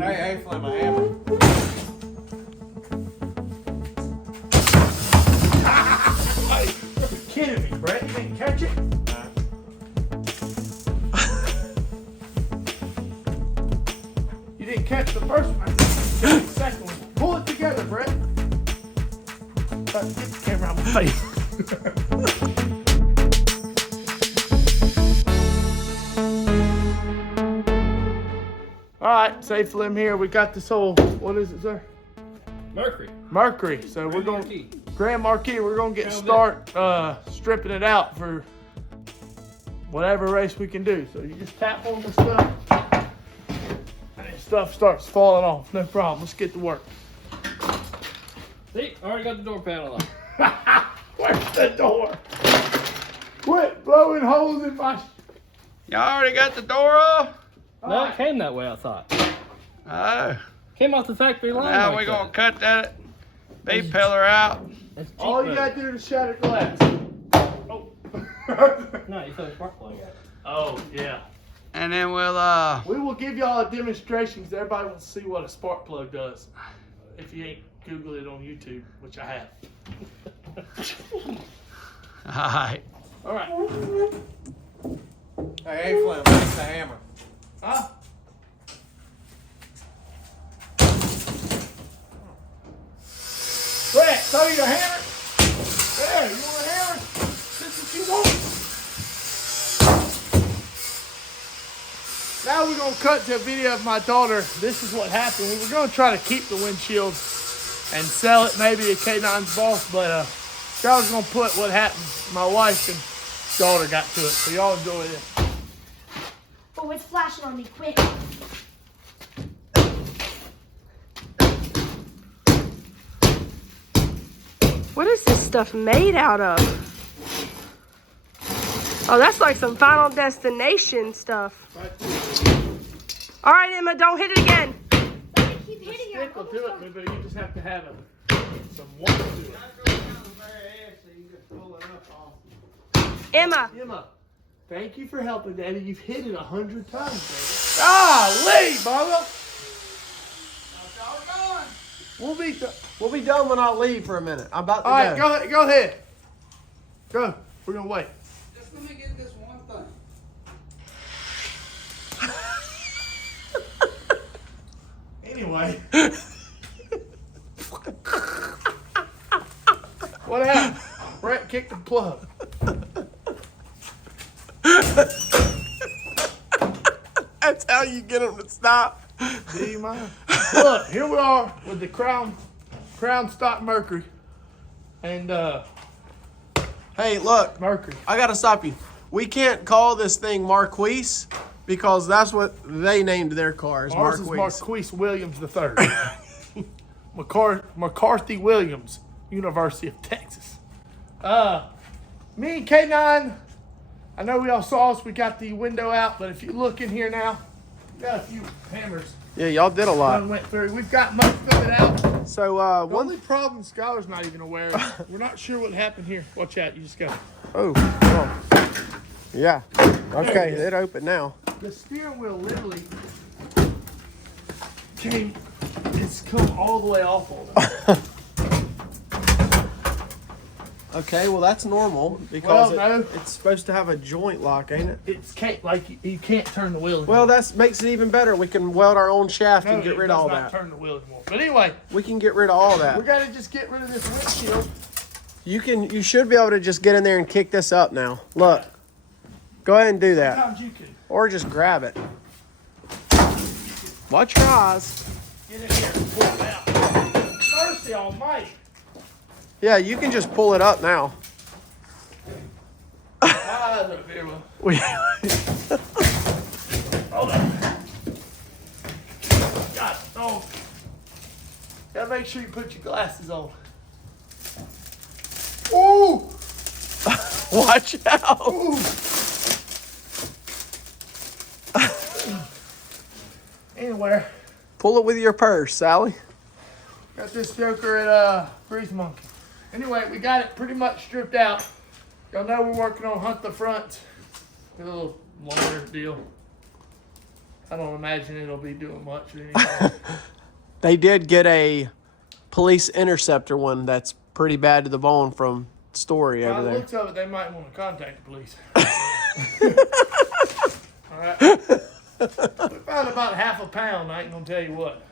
Hey, Fleming, hammer. You're kidding me, Brett. You didn't catch it? You didn't catch the first one. You catch the second one. Pull it together, Brett. Get the camera out of my face. All right, safe limb here. We got this whole, what is it, sir? Mercury. So we're going Grand Marquis. We're going to start stripping it out for whatever race we can do. So you just tap on the stuff and stuff starts falling off. No problem. Let's get to work. See, already got the door panel on. Where's the door? Quit blowing holes in my... Y'all already got the door off? No, it came that way, I thought. Oh. Came off the factory line. Now like we're going to that. cut that B-pillar out. That's cheap, All you though. got to do is shatter glass. Oh. No, you throw a spark plug at it. Oh, yeah. And then we'll, We will give y'all a demonstration because everybody wants to see what a spark plug does. If you ain't Google it on YouTube, which I have. alright. All right. Hey, Fleming, that's the hammer. Huh? Brett, throw your hammer. There, you want a hammer? This is what you want. Now we're going to cut to a video of my daughter. This is what happened. We were going to try to keep the windshield and sell it maybe at K9's boss, but I was going to put what happened. My wife and daughter got to it, so y'all enjoy this. Oh, it's flashing on me, quick. What is this stuff made out of? Oh, that's like some Final Destination stuff. All right, Emma, don't hit it again. Let me keep hitting her. Stick will do it, but you just have to have some warmth to it. Emma. Thank you for helping, Daddy. You've hit it 100 times, baby. Golly, Bubba. We'll be done when I leave for a minute. I'm about to All right, go. go ahead. Go. We're going to wait. Just let me get this one thing. Anyway. What happened? Brett kicked the plug. That's how you get them to stop. Do you mind? Look, here we are with the Crown Stock Mercury. And Hey, look, Mercury. I gotta stop you. We can't call this thing Marquise because that's what they named their cars. Ours Marquise. is Marquise Williams III. McCarthy Williams, University of Texas. Me and K9, I know we all saw us. We got the window out, but if you look in here now, we got a few hammers. Yeah, y'all did a lot. One went through. We've got most of it out. So The one. only problem Skylar's not even aware of. We're not sure what happened here. Watch out, you just go. Oh, hold on. Yeah. Okay, it opened now. The steering wheel literally it's come all the way off on us. Okay, well that's normal because Well, no. it's supposed to have a joint lock, ain't it? It's can't like you can't turn the wheel. Well, that makes it even better. We can weld our own shaft and get rid of all does not that. turn the wheel anymore. But anyway, We can get rid of all we that. gotta just get rid of this windshield. You should be able to just get in there and kick this up now. Look. Go ahead and do that. Sometimes you can Or just grab it. Watch your eyes. get in here and pull it out. Mercy almighty. Yeah, you can just pull it up now. Ah, look here, well. We- Hold on. God, oh. Gotta make sure you put your glasses on. Ooh! Watch out. Ooh! Anywhere. Pull it with your purse, Sally. Got this joker at Breeze Monkey. Anyway, we got it pretty much stripped out. Y'all know we're working on Hunt the Front. A little longer deal. I don't imagine it'll be doing much or anything. They did get a police interceptor one that's pretty bad to the bone from Story By over the there. looks of it, they might want to contact the police. All right. We found about half a pound. I ain't gonna tell you what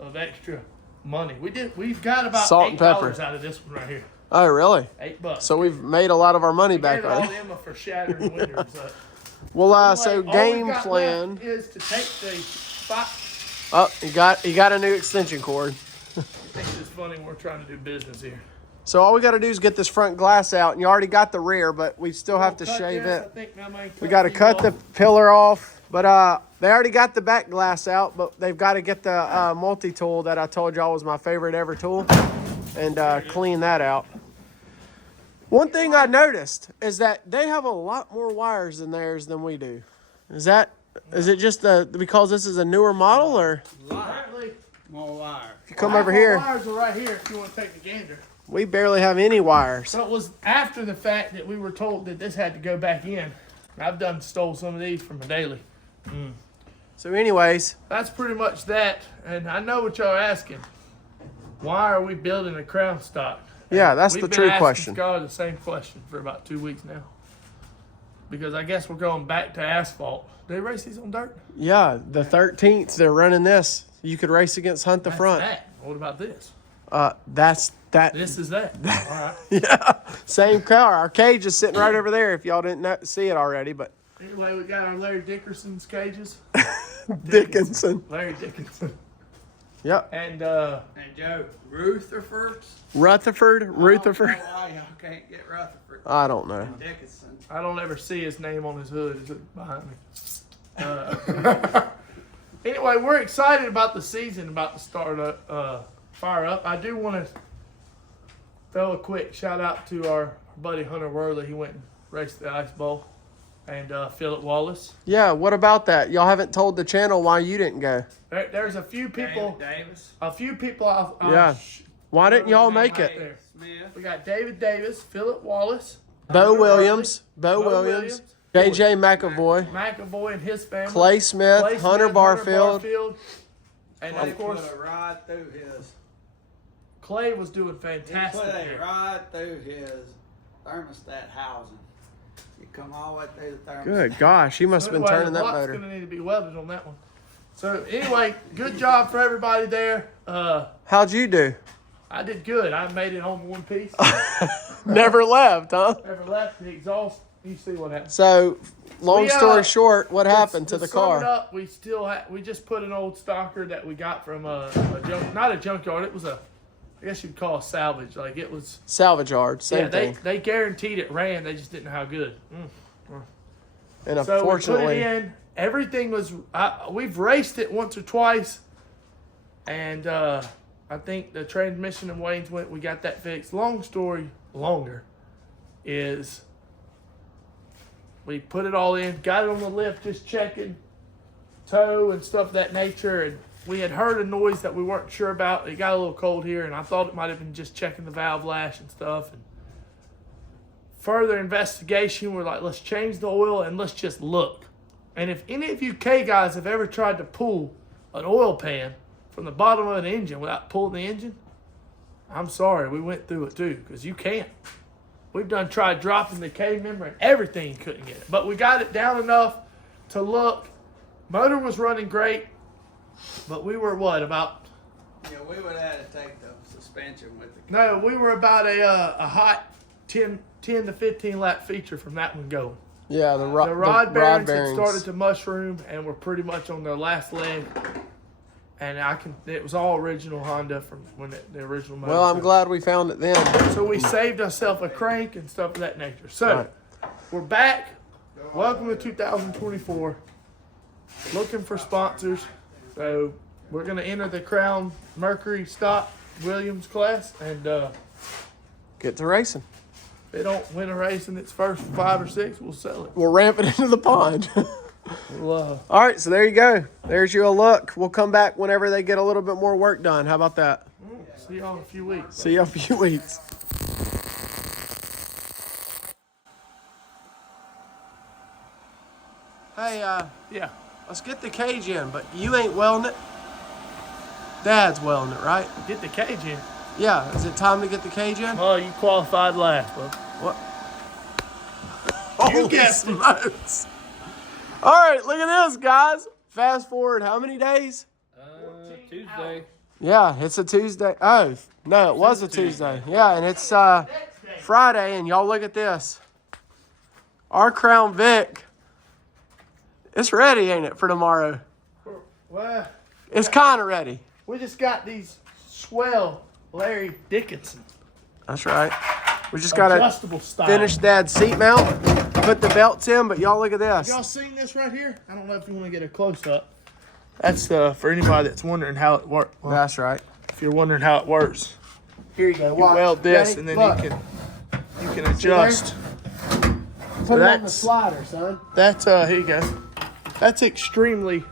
of extra money. We've got about Salt and pepper. $8 out of this one right here. Oh, really? $8. So we've made a lot of our money back Gave all already. them for shattering windows. Well, so Anyway, all we game got plan. left is to take the spot. Oh, he got a new extension cord. I think it's funny we're trying to do business here. So all we got to do is get this front glass out, and you already got the rear, but we still have to Cut shave this. I it. think I may We got to a few cut the off. pillar off, but they already got the back glass out, but they've got to get the multi-tool that I told y'all was my favorite ever tool, and clean that out. One thing I noticed is that they have a lot more wires in theirs than we do. Is it just because this is a newer model, or Apparently, More wire. if you come over here, wires are right here if you want to take a gander. we barely have any wires. So it was after the fact that we were told that this had to go back in. I've stole some of these from a daily. So anyways, That's pretty much that. And I know what y'all are asking. Why are we building a crown stock? yeah, that's We've the been true asking question. Scott the same question for about 2 weeks now. Because I guess we're going back to asphalt. They race these on dirt? Yeah, the 13th, they're running this. You could race against Hunt the That's Front. that. What about this? That's that. This is that. All right. Yeah, same car. Our cage is sitting right over there. If y'all didn't see it already, but Anyway, we got our Larry Dickerson's cages. Dickinson. Larry Dickinson. Yep. And And Joe, Rutherford? Rutherford. Rutherford. Why y'all can't get Rutherford I don't know. and Dickinson? I don't ever see his name on his hood. Is it behind me? Anyway, we're excited about the season about to start fire up. I do want to throw a quick shout out to our buddy Hunter Worley. He went and raced the Ice Bowl. And Philip Wallace. Yeah. What about that? Y'all haven't told the channel why you didn't go. There's a few people. David Davis, A few people. I'll Yeah. Why didn't y'all make right it? there. Smith, We got David Davis, Philip Wallace, Bo Hunter Williams. Worley, Bo Williams. JJ McAvoy. McAvoy and his family. Clay Smith. Clay Hunter Smith, Barfield. And Clay of course, put a rod through his. Clay was doing He fantastic. put a here. rod through his thermostat housing. You come all the way through the thermostat. Good gosh, he must have been Anyway, turning the that block's motor. gonna need to be welded on that one. So anyway, good job for everybody there. How'd you do? I did good. I made it home in one piece. Never left, huh? Never left the exhaust. You see what happened. So, long We, story short, what happened to the sum it car? up, we still we just put an old stalker that we got from a not a junkyard. It was I guess you'd call a salvage. Like it was. Salvage yard, same Yeah, thing. they guaranteed it ran. They just didn't know how good. And So we put unfortunately, it in. Everything was. We've raced it once or twice, and I think the transmission in Wayne's went. We got that fixed. Long story longer is we put it all in, got it on the lift, just checking tow and stuff of that nature, and we had heard a noise that we weren't sure about. It got a little cold here, and I thought it might have been just checking the valve lash and stuff. And further investigation, we're like, let's change the oil and let's just look. And if any of you K guys have ever tried to pull an oil pan from the bottom of an engine without pulling the engine, I'm sorry, we went through it too, because you can't. We've tried dropping the K member and everything, couldn't get it. But we got it down enough to look. Motor was running great, but we were about, Yeah, we would have to take the suspension with the. no, we were about a hot 10 to 15 lap feature from that one going. yeah, the The rod bearings had started to mushroom and we're pretty much on their last leg. And it was all original Honda from when the original motor. Well, I'm glad we found it then. So we saved ourselves a crank and stuff of that nature. So Right. we're back. Welcome to 2024. Looking for sponsors. So we're gonna enter the Crown Mercury Stock Williams class, and Get to racing. if they don't win a race in its first 5 or 6, we'll sell it. We'll ramp it into the pond. We'll, All right, so there you go. There's you a look. We'll come back whenever they get a little bit more work done. How about that? see y'all in a few weeks. See you in a few weeks. Hey, Yeah. Let's get the cage in, but you ain't welding it. Dad's welding it, right? Get the cage in. Yeah, is it time to get the cage in? Oh, you qualified last, bub. What? Holy guessed it. smokes. All right, look at this, guys. Fast forward how many days? Tuesday. Yeah, it's a Tuesday. Oh, no, it was a Tuesday. Yeah, and it's Friday, and y'all look at this. Our Crown Vic, it's ready, ain't it, for tomorrow? Well, It's kind of ready. we just got these swell Larry Dickinson That's right. We just got to adjustable style. finish Dad's seat mount, put the belts in, but y'all look at this. Y'all seen this right here? I don't know if you want to get a close up. That's for anybody that's wondering how it works. Well, That's right. if you're wondering how it works, Here you go. you Watch. weld this Ready? and then Look. you can adjust. Put it on the that's- slider, son. That's here you go. That's extremely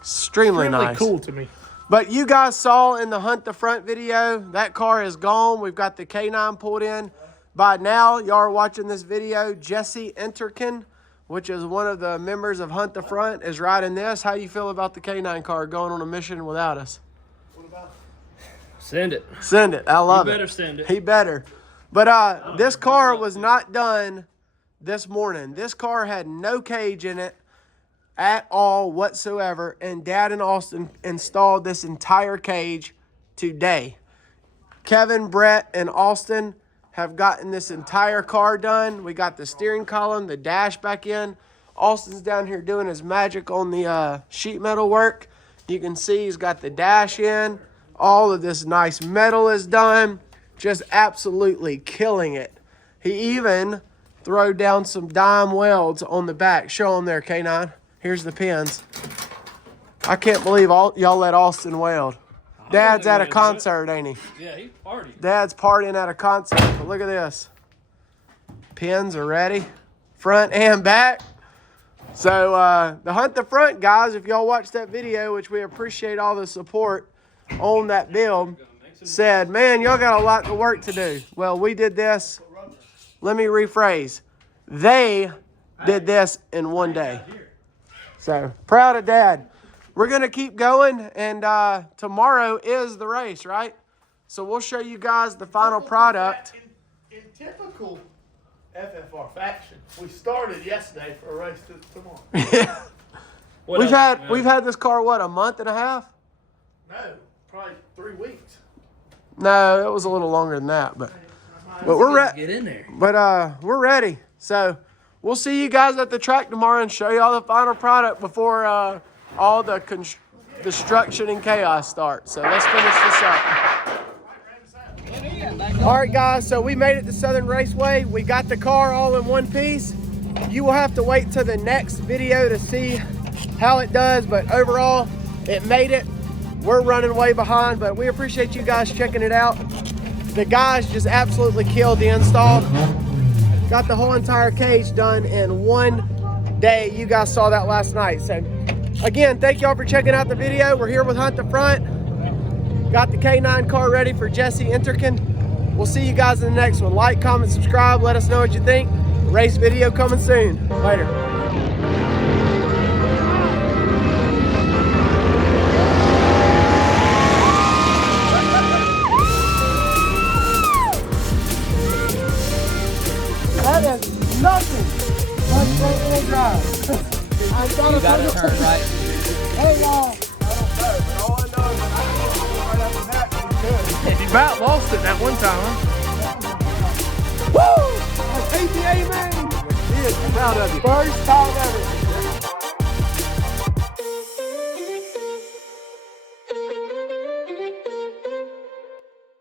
Extremely nice. cool to me. But you guys saw in the Hunt the Front video, that car is gone. We've got the K9 pulled in. By now, y'all are watching this video. Jesse Enterkin, which is one of the members of Hunt the Front, is riding this. How you feel about the K9 car going on a mission without us? Send it. Send it. I love You it. better send it. He better. But this car was not done this morning. This car had no cage in it at all whatsoever. And Dad and Austin installed this entire cage today. Kevin, Brett, and Austin have gotten this entire car done. We got the steering column, the dash back in. Austin's down here doing his magic on the sheet metal work. You can see he's got the dash in. All of this nice metal is done. Just absolutely killing it. He even threw down some dime welds on the back. Show them there, K9. Here's the pins. I can't believe y'all let Austin weld. Dad's at a concert, ain't he? Yeah, he partied. Dad's partying at a concert. But look at this. Pins are ready. Front and back. So the Hunt the Front guys, if y'all watched that video, which we appreciate all the support on that build, said, man, y'all got a lot of work to do. Well, we did this. Let me rephrase. They did this in one day. So proud of Dad. We're going to keep going, and tomorrow is the race, right? So we'll show you guys the final product. In typical FFR fashion, we started yesterday for a race tomorrow. Yeah. We've had this car, what, a month and a half? No, probably 3 weeks. No, it was a little longer than that, but we're ready. Get in there. But we're ready. So we'll see you guys at the track tomorrow and show you all the final product before all the destruction and chaos starts. So let's finish this up. All right, guys, so we made it to Southern Raceway. We got the car all in one piece. You will have to wait till the next video to see how it does, but overall, it made it. We're running way behind, but we appreciate you guys checking it out. The guys just absolutely killed the install. Got the whole entire cage done in one day. You guys saw that last night. So again, thank y'all for checking out the video. We're here with Hunt the Front. Got the K9 car ready for Jesse Enterkin. We'll see you guys in the next one. Like, comment, subscribe. Let us know what you think. Race video coming soon. Later. That is nothing like front-wheel drive. I You gotta turn right. Hey, y'all. I don't know, but all I know is that I can't go right after that. It's good. You about lost it that one time, huh? Woo! That's PTA, man. He is proud of you. First time ever.